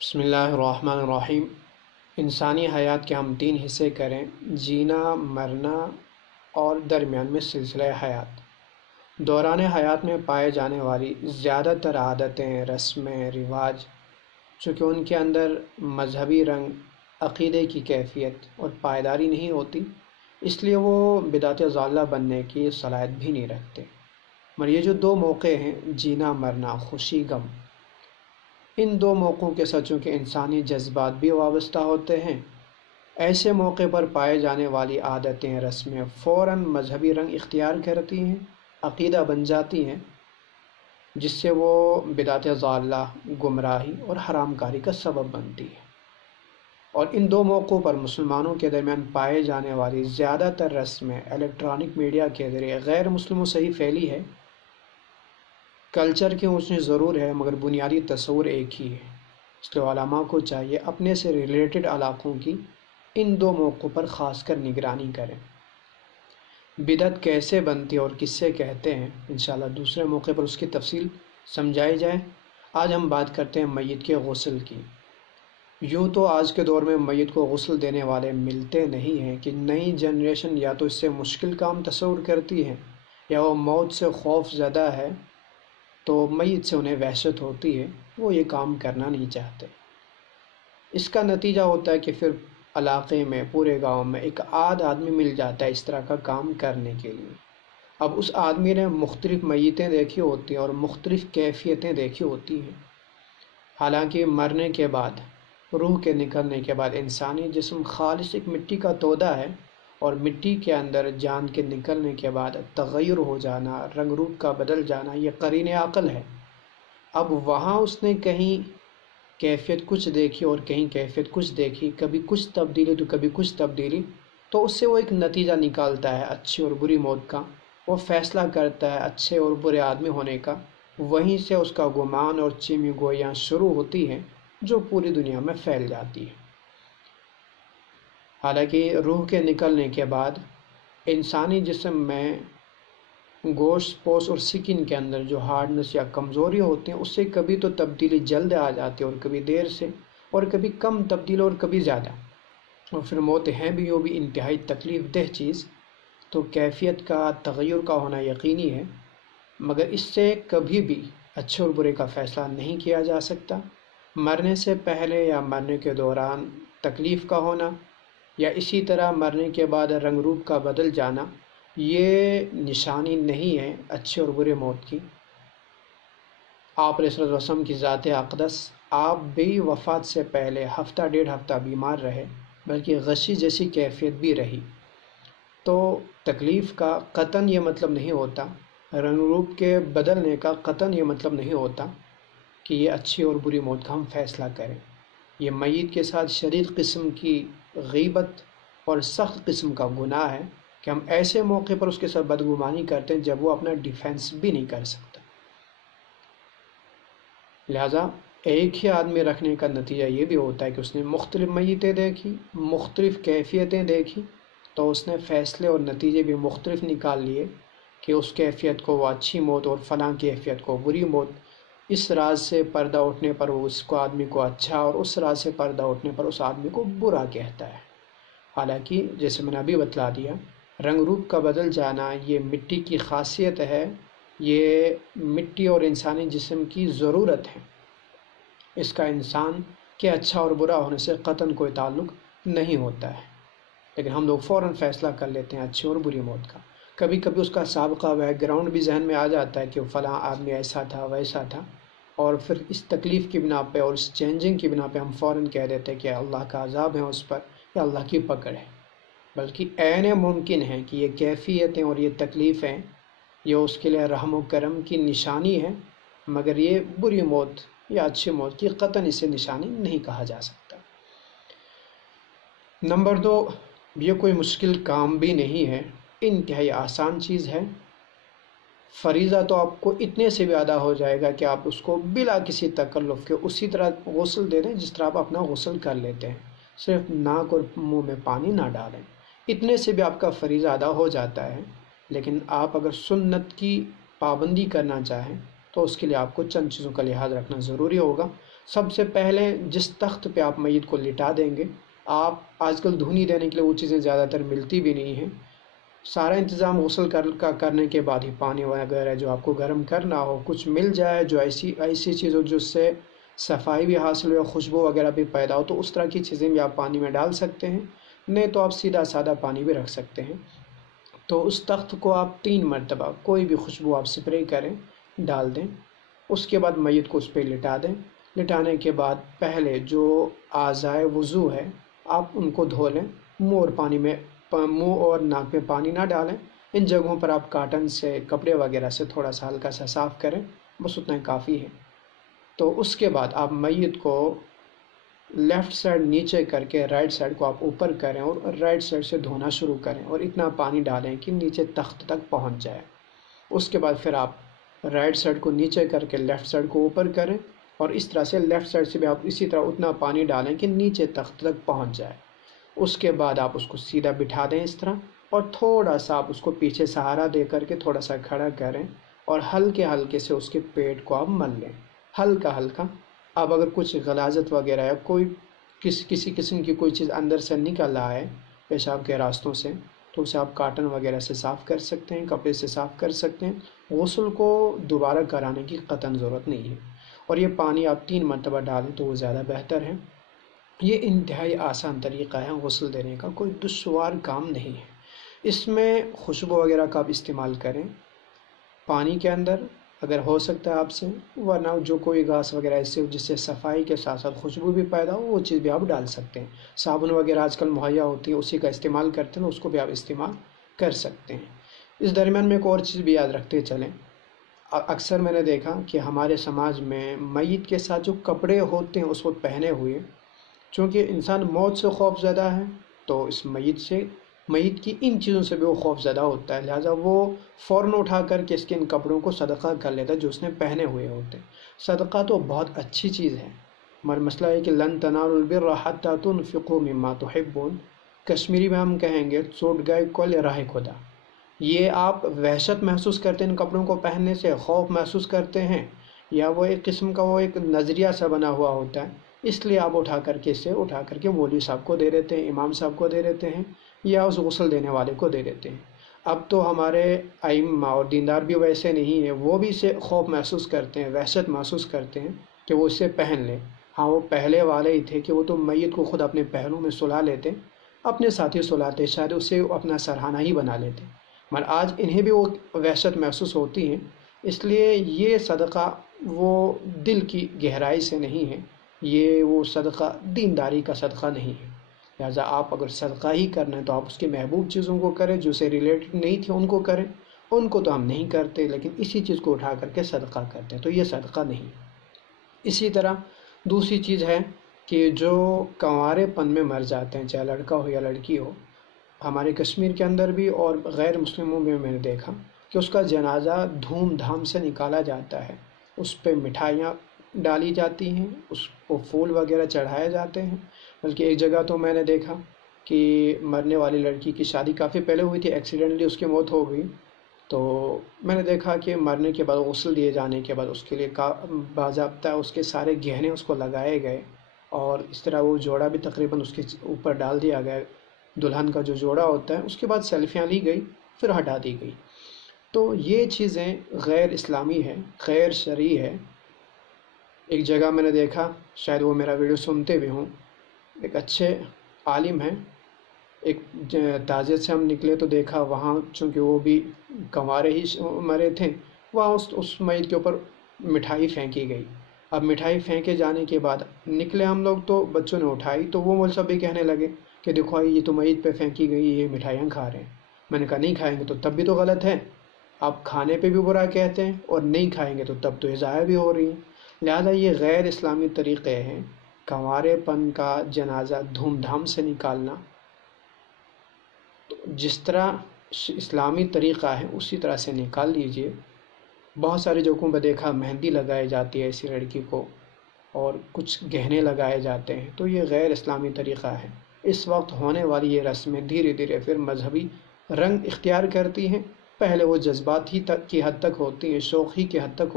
بسم اللہ الرحمن الرحیم۔ انسانی حیات کے ہم تین حصے کریں: جینا، مرنا اور درمیان میں سلسلہ حیات۔ دوران حیات میں پائے جانے والی زیادہ تر عادتیں، رسمیں، رواج، چونکہ ان کے اندر مذہبی رنگ، عقیدے کی کیفیت اور پائیداری نہیں ہوتی، اس لیے وہ بدعت ضالہ بننے کی صلاحیت بھی نہیں رکھتے۔ مگر یہ جو دو موقع ہیں، جینا مرنا، خوشی غم، ان دو موقعوں کے ساتھ چونکہ انسانی جذبات بھی وابستہ ہوتے ہیں، ایسے موقع پر پائے جانے والی عادتیں، رسمیں فوراً مذہبی رنگ اختیار کرتی ہیں، عقیدہ بن جاتی ہیں، جس سے وہ بدعت ضالہ، گمراہی اور حرام کاری کا سبب بنتی ہے۔ اور ان دو موقعوں پر مسلمانوں کے درمیان پائے جانے والی زیادہ تر رسمیں الیکٹرانک میڈیا کے ذریعے غیر مسلموں سے ہی پھیلی ہے۔ کلچر کی اونچ نیچ ضرور ہے، مگر بنیادی تصور ایک ہی ہے۔ اس لیے علماء کو چاہیے اپنے سے ریلیٹڈ علاقوں کی ان دو موقعوں پر خاص کر نگرانی کریں۔ بدعت کیسے بنتی ہے اور کس سے کہتے ہیں، انشاءاللہ دوسرے موقع پر اس کی تفصیل سمجھائی جائے۔ آج ہم بات کرتے ہیں میت کے غسل کی۔ یوں تو آج کے دور میں میت کو غسل دینے والے ملتے نہیں ہیں کہ نئی جنریشن یا تو اس سے مشکل کام تصور کرتی ہے، یا وہ موت سے خوف زدہ ہے تو میت سے انہیں وحشت ہوتی ہے، وہ یہ کام کرنا نہیں چاہتے۔ اس کا نتیجہ ہوتا ہے کہ پھر علاقے میں، پورے گاؤں میں ایک آدمی مل جاتا ہے اس طرح کا کام کرنے کے لیے۔ اب اس آدمی نے مختلف میتیں دیکھی ہوتی ہیں اور مختلف کیفیتیں دیکھی ہوتی ہیں۔ حالانکہ مرنے کے بعد، روح کے نکلنے کے بعد انسانی جسم خالص ایک مٹی کا تودا ہے، اور مٹی کے اندر جان کے نکلنے کے بعد تغیر ہو جانا، رنگ روپ کا بدل جانا، یہ قرین عقل ہے۔ اب وہاں اس نے کہیں کیفیت کچھ دیکھی اور کہیں کیفیت کچھ دیکھی، کبھی کچھ تبدیلی تو کبھی کچھ تبدیلی، تو اس سے وہ ایک نتیجہ نکالتا ہے اچھی اور بری موت کا، وہ فیصلہ کرتا ہے اچھے اور برے آدمی ہونے کا۔ وہیں سے اس کا گمان اور چیمی گوئیاں شروع ہوتی ہیں جو پوری دنیا میں پھیل جاتی ہے۔ حالانکہ روح کے نکلنے کے بعد انسانی جسم میں گوشت پوش اور سکن کے اندر جو ہارڈنس یا کمزوری ہوتی ہیں، اس سے کبھی تو تبدیلی جلد آ جاتی ہے اور کبھی دیر سے، اور کبھی کم تبدیل اور کبھی زیادہ، اور پھر موت ہے بھی وہ بھی انتہائی تکلیف دہ چیز۔ تو کیفیت کا تغیر کا ہونا یقینی ہے، مگر اس سے کبھی بھی اچھے اور برے کا فیصلہ نہیں کیا جا سکتا۔ مرنے سے پہلے یا مرنے کے دوران تکلیف کا ہونا، یا اسی طرح مرنے کے بعد رنگ روپ کا بدل جانا، یہ نشانی نہیں ہے اچھے اور برے موت کی۔ آپ علیہ السلام کی ذات اقدس، آپ بھی وفات سے پہلے ہفتہ ڈیڑھ ہفتہ بیمار رہے، بلکہ غشی جیسی کیفیت بھی رہی۔ تو تکلیف کا قطعاً یہ مطلب نہیں ہوتا، رنگ روپ کے بدلنے کا قطعاً یہ مطلب نہیں ہوتا کہ یہ اچھی اور بری موت کا ہم فیصلہ کریں۔ یہ میت کے ساتھ شدید قسم کی غیبت اور سخت قسم کا گناہ ہے کہ ہم ایسے موقع پر اس کے ساتھ بدگمانی کرتے ہیں جب وہ اپنا ڈیفینس بھی نہیں کر سکتا۔ لہٰذا ایک ہی آدمی رکھنے کا نتیجہ یہ بھی ہوتا ہے کہ اس نے مختلف میتیں دیکھی، مختلف کیفیتیں دیکھی، تو اس نے فیصلے اور نتیجے بھی مختلف نکال لیے کہ اس کیفیت کو وہ اچھی موت اور فلاں کیفیت کو بری موت۔ اس راز سے پردہ اٹھنے پر وہ اس کو آدمی کو اچھا، اور اس راز سے پردہ اٹھنے پر اس آدمی کو برا کہتا ہے۔ حالانکہ جیسے میں نے ابھی بتلا دیا، رنگ روپ کا بدل جانا یہ مٹی کی خاصیت ہے، یہ مٹی اور انسانی جسم کی ضرورت ہے، اس کا انسان کے اچھا اور برا ہونے سے قطعاً کوئی تعلق نہیں ہوتا ہے۔ لیکن ہم لوگ فوراً فیصلہ کر لیتے ہیں اچھی اور بری موت کا۔ کبھی کبھی اس کا سابقہ بیک گراؤنڈ بھی ذہن میں آ جاتا ہے کہ فلاں آدمی ایسا تھا، ویسا تھا، اور پھر اس تکلیف کی بنا پہ اور اس چینجنگ کی بنا پہ ہم فوراً کہہ دیتے ہیں کہ اللہ کا عذاب ہے اس پر، یا اللہ کی پکڑ ہے۔ بلکہ عین ممکن ہے کہ یہ کیفیتیں اور یہ تکلیفیں یہ اس کے لیے رحم و کرم کی نشانی ہے، مگر یہ بری موت یا اچھی موت کی قطعاً اسے نشانی نہیں کہا جا سکتا۔ نمبر 2، یہ کوئی مشکل کام بھی نہیں ہے، انتہائی آسان چیز ہے۔ فریضہ تو آپ کو اتنے سے بھی ادا ہو جائے گا کہ آپ اس کو بلا کسی تکلف کے اسی طرح غسل دے دیں جس طرح آپ اپنا غسل کر لیتے ہیں، صرف ناک اور منہ میں پانی نہ ڈالیں، اتنے سے بھی آپ کا فریضہ ادا ہو جاتا ہے۔ لیکن آپ اگر سنت کی پابندی کرنا چاہیں تو اس کے لیے آپ کو چند چیزوں کا لحاظ رکھنا ضروری ہوگا۔ سب سے پہلے جس تخت پہ آپ میت کو لٹا دیں گے، آپ آج کل دھونی دینے کے لیے وہ چیزیں زیادہ تر ملتی بھی نہیں ہیں، سارا انتظام غسل کرنے کے بعد ہی پانی وغیرہ جو آپ کو گرم کرنا ہو کچھ مل جائے، جو ایسی چیز ہو جس سے صفائی بھی حاصل ہو، خوشبو وغیرہ بھی پیدا ہو، تو اس طرح کی چیزیں بھی آپ پانی میں ڈال سکتے ہیں، نہیں تو آپ سیدھا سادہ پانی بھی رکھ سکتے ہیں۔ تو اس تخت کو آپ 3 مرتبہ کوئی بھی خوشبو آپ سپرے کریں، ڈال دیں، اس کے بعد میت کو اس پہ لٹا دیں۔ لٹانے کے بعد پہلے جو اعضائے وضو ہے آپ ان کو دھو لیں، منہ اور پانی میں منہ اور ناک میں پانی نہ ڈالیں، ان جگہوں پر آپ کاٹن سے کپڑے وغیرہ سے تھوڑا سا ہلکا سا صاف کریں، بس اتنا کافی ہے۔ تو اس کے بعد آپ میت کو لیفٹ سائڈ نیچے کر کے رائٹ سائڈ کو آپ اوپر کریں اور رائٹ سائڈ سے دھونا شروع کریں، اور اتنا پانی ڈالیں کہ نیچے تخت تک پہنچ جائے۔ اس کے بعد پھر آپ رائٹ سائڈ کو نیچے کر کے لیفٹ سائڈ کو اوپر کریں، اور اس طرح سے لیفٹ سائڈ سے بھی آپ اسی طرح اتنا پانی ڈالیں کہ نیچے تخت تک پہنچ جائے۔ اس کے بعد آپ اس کو سیدھا بٹھا دیں اس طرح، اور تھوڑا سا آپ اس کو پیچھے سہارا دے کر کے تھوڑا سا کھڑا کریں، اور ہلکے سے اس کے پیٹ کو آپ مل لیں، ہلکا۔ اب اگر کچھ غلاظت وغیرہ ہے، کسی قسم کی کوئی چیز اندر سے نکل رہا ہے پیشاب کے راستوں سے، تو اسے آپ کاٹن وغیرہ سے صاف کر سکتے ہیں، کپڑے سے صاف کر سکتے ہیں۔ غسل کو دوبارہ کرانے کی قطعاً ضرورت نہیں ہے، اور یہ پانی آپ 3 مرتبہ ڈالیں تو وہ زیادہ بہتر ہے۔ یہ انتہائی آسان طریقہ ہے غسل دینے کا، کوئی دشوار کام نہیں ہے۔ اس میں خوشبو وغیرہ کا آپ استعمال کریں پانی کے اندر اگر ہو سکتا ہے آپ سے، ورنہ جو کوئی گھاس وغیرہ ایسے جس سے صفائی کے ساتھ ساتھ خوشبو بھی پیدا ہو، وہ چیز بھی آپ ڈال سکتے ہیں۔ صابن وغیرہ آج کل مہیا ہوتی ہے، اسی کا استعمال کرتے ہیں، اس کو بھی آپ استعمال کر سکتے ہیں۔ اس درمیان میں ایک اور چیز بھی یاد رکھتے چلیں، اکثر میں نے دیکھا کہ ہمارے سماج میں میت کے ساتھ جو کپڑے ہوتے ہیں اس وقت پہنے ہوئے، چونکہ انسان موت سے خوف زدہ ہے، تو اس میت کی ان چیزوں سے بھی وہ خوف زدہ ہوتا ہے، لہٰذا وہ فوراً اٹھا کر کے اس کے ان کپڑوں کو صدقہ کر لیتا ہے جو اس نے پہنے ہوئے ہوتے ہیں۔ صدقہ تو بہت اچھی چیز ہے، مگر مسئلہ ہے کہ لن تنالوا البر حتی تنفقوا مما تحبون، کشمیری میں ہم کہیں گے چوٹ گئے کل راہ خدا۔ یہ آپ وحشت محسوس کرتے ہیں ان کپڑوں کو پہننے سے، خوف محسوس کرتے ہیں، یا وہ ایک قسم کا وہ ایک نظریہ سا بنا ہوا ہوتا ہے، اس لیے آپ اٹھا کر کے مولوی صاحب کو دے دیتے ہیں، امام صاحب کو دے دیتے ہیں، یا اس غسل دینے والے کو دے دیتے ہیں۔ اب تو ہمارے ائمہ اور دیندار بھی ویسے نہیں ہیں، وہ بھی اسے خوف محسوس کرتے ہیں، وحشت محسوس کرتے ہیں کہ وہ اسے پہن لیں۔ ہاں، وہ پہلے والے ہی تھے کہ وہ تو میت کو خود اپنے پہلو میں سلا لیتے، اپنے ساتھی سلاتے، شاید اسے اپنا سرہانہ ہی بنا لیتے، مگر آج انہیں بھی وہ وحشت محسوس ہوتی ہے۔ اس لیے یہ صدقہ وہ دل کی گہرائی سے نہیں ہے، یہ وہ صدقہ دینداری کا صدقہ نہیں ہے۔ لہٰذا آپ اگر صدقہ ہی کرنا ہے تو آپ اس کے محبوب چیزوں کو کریں، جو سے ریلیٹڈ نہیں تھی ان کو کریں، ان کو تو ہم نہیں کرتے، لیکن اسی چیز کو اٹھا کر کے صدقہ کرتے ہیں، تو یہ صدقہ نہیں۔ اسی طرح دوسری چیز ہے کہ جو کنوارے پن میں مر جاتے ہیں، چاہے لڑکا ہو یا لڑکی ہو، ہمارے کشمیر کے اندر بھی اور غیر مسلموں میں نے دیکھا کہ اس کا جنازہ دھوم دھام سے نکالا جاتا ہے، اس پہ مٹھائیاں ڈالی جاتی ہیں، اس کو پھول وغیرہ چڑھائے جاتے ہیں۔ بلکہ ایک جگہ تو میں نے دیکھا کہ مرنے والی لڑکی کی شادی کافی پہلے ہوئی تھی، ایکسیڈنٹلی اس کی موت ہو گئی، تو میں نے دیکھا کہ مرنے کے بعد غسل دیے جانے کے بعد اس کے لیے باضابطہ اس کے سارے گہنے اس کو لگائے گئے، اور اس طرح وہ جوڑا بھی تقریباً اس کے اوپر ڈال دیا گیا، دلہن کا جو جوڑا ہوتا ہے، اس کے بعد سیلفیاں لی گئی، پھر ہٹا دی گئی۔ تو یہ چیزیں غیر اسلامی ہے، غیر شرعی ہے۔ ایک جگہ میں نے دیکھا، شاید وہ میرا ویڈیو سنتے بھی ہوں، ایک اچھے عالم ہیں، ایک تعزیت سے ہم نکلے تو دیکھا وہاں، چونکہ وہ بھی کنوارے ہی مرے تھے، وہاں اس میت کے اوپر مٹھائی پھینکی گئی۔ اب مٹھائی پھینکے جانے کے بعد نکلے ہم لوگ تو بچوں نے اٹھائی، تو وہ مول سب بھی کہنے لگے کہ دیکھو یہ تو میت پہ پھینکی گئی، یہ مٹھائیاں کھا رہے ہیں۔ میں نے کہا نہیں کھائیں گے تو تب بھی تو غلط ہے، آپ کھانے پہ بھی برا کہتے ہیں، اور نہیں کھائیں گے تو تب تو یہ ضائع بھی ہو رہی ہیں۔ لہذا یہ غیر اسلامی طریقے ہیں، کنوارے پن کا جنازہ دھوم دھام سے نکالنا۔ تو جس طرح اسلامی طریقہ ہے اسی طرح سے نکال لیجئے۔ بہت ساری جگہوں پہ دیکھا مہندی لگائی جاتی ہے ایسی لڑکی کو، اور کچھ گہنے لگائے جاتے ہیں، تو یہ غیر اسلامی طریقہ ہے۔ اس وقت ہونے والی یہ رسمیں دھیرے دھیرے پھر مذہبی رنگ اختیار کرتی ہیں۔ پہلے وہ جذبات ہی تک کی حد تک ہوتی ہیں، شوق ہی کی حد تک ہوتی ہیں۔